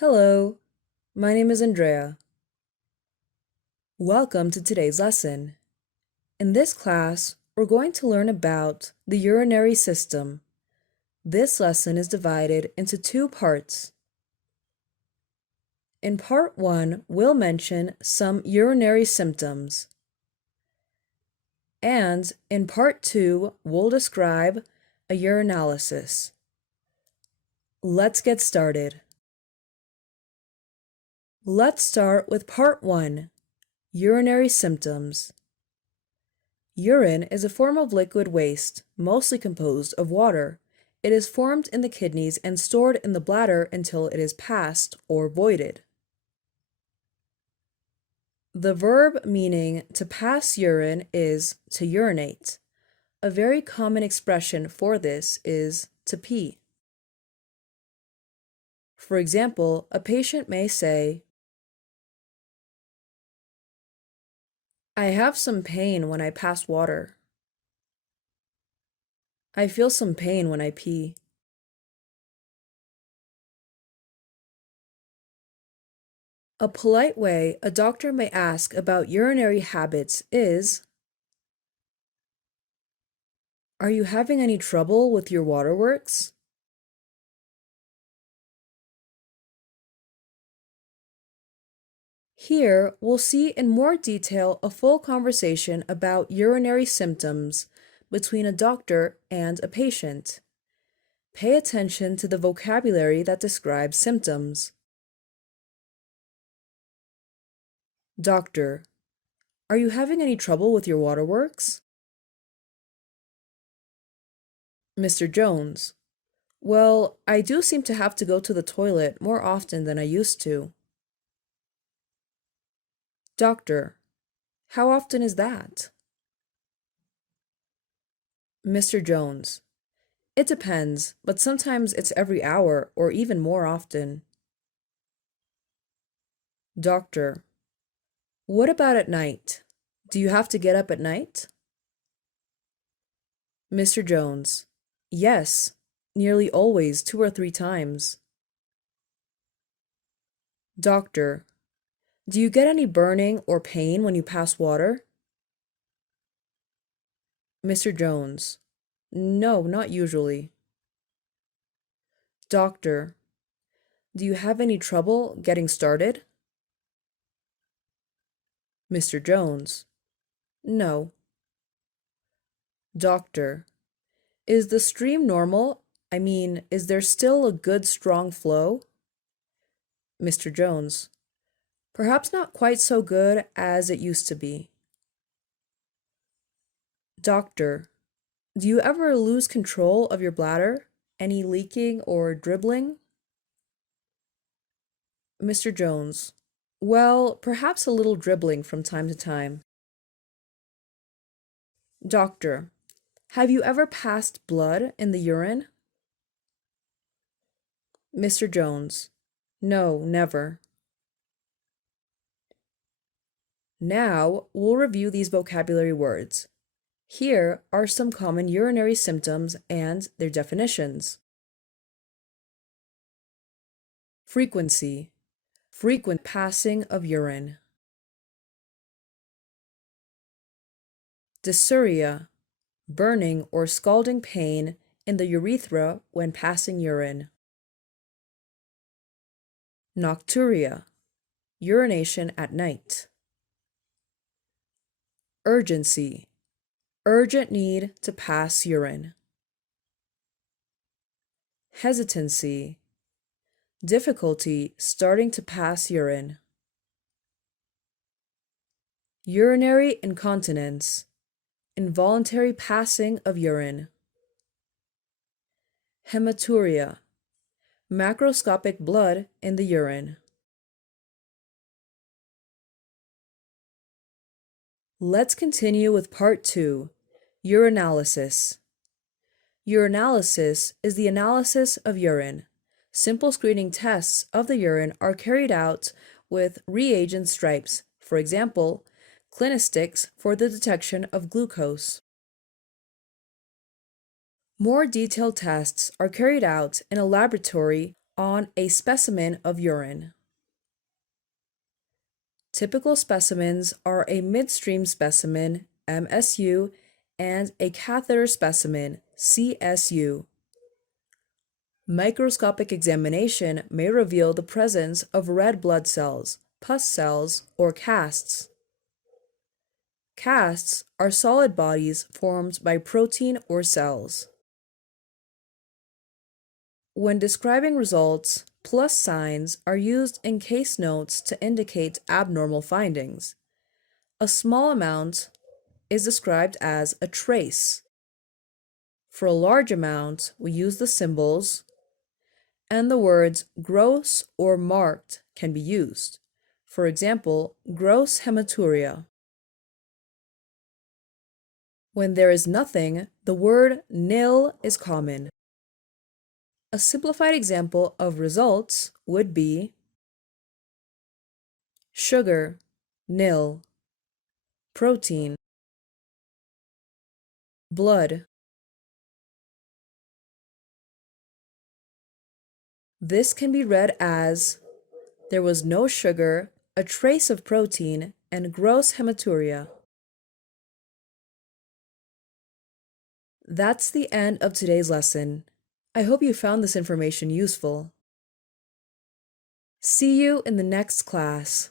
Hello, my name is Andrea. Welcome to today's lesson. In this class, we're going to learn about the urinary system. This lesson is divided into two parts. In part 1, we'll mention some urinary symptoms. And in part 2, we'll describe a urinalysis. Let's get started. Let's start with part 1, urinary symptoms. Urine is a form of liquid waste, mostly composed of water. It is formed in the kidneys and stored in the bladder until it is passed or voided. The verb meaning to pass urine is to urinate. A very common expression for this is to pee. For example, a patient may say, "I have some pain when I pass water." "I feel some pain when I pee." A polite way a doctor may ask about urinary habits is, "Are you having any trouble with your waterworks?" Here, we'll see in more detail a full conversation about urinary symptoms between a doctor and a patient. Pay attention to the vocabulary that describes symptoms. Doctor: "Are you having any trouble with your waterworks?" Mr. Jones: "Well, I do seem to have to go to the toilet more often than I used to." Doctor: "How often is that?" Mr. Jones: "It depends, but sometimes it's every hour or even more often." Doctor: "What about at night? Do you have to get up at night?" Mr. Jones: "Yes, nearly always 2 or 3 times." Doctor: "Do you get any burning or pain when you pass water?" Mr. Jones: "No, not usually." Doctor: "Do you have any trouble getting started?" Mr. Jones: "No." Doctor: "Is the stream normal? I mean, is there still a good strong flow?" Mr. Jones: "Perhaps not quite so good as it used to be." Doctor: "Do you ever lose control of your bladder? Any leaking or dribbling?" Mr. Jones: "Well, perhaps a little dribbling from time to time." Doctor: "Have you ever passed blood in the urine?" Mr. Jones: "No, never." Now, we'll review these vocabulary words. Here are some common urinary symptoms and their definitions. Frequency: frequent passing of urine. Dysuria: burning or scalding pain in the urethra when passing urine. Nocturia: urination at night. Urgency: urgent need to pass urine. Hesitancy: difficulty starting to pass urine. Urinary incontinence: involuntary passing of urine. Hematuria: macroscopic blood in the urine. Let's continue with part 2, urinalysis. Urinalysis is the analysis of urine. Simple screening tests of the urine are carried out with reagent stripes, for example, clinistics for the detection of glucose. More detailed tests are carried out in a laboratory on a specimen of urine. Typical specimens are a midstream specimen, MSU, and a catheter specimen, CSU. Microscopic examination may reveal the presence of red blood cells, pus cells, or casts. Casts are solid bodies formed by protein or cells. When describing results, plus signs are used in case notes to indicate abnormal findings. A small amount is described as a trace. For a large amount, we use the symbols, and the words gross or marked can be used. For example, gross hematuria. When there is nothing, the word nil is common. A simplified example of results would be sugar, nil, protein, blood. This can be read as there was no sugar, a trace of protein, and gross hematuria. That's the end of today's lesson. I hope you found this information useful. See you in the next class.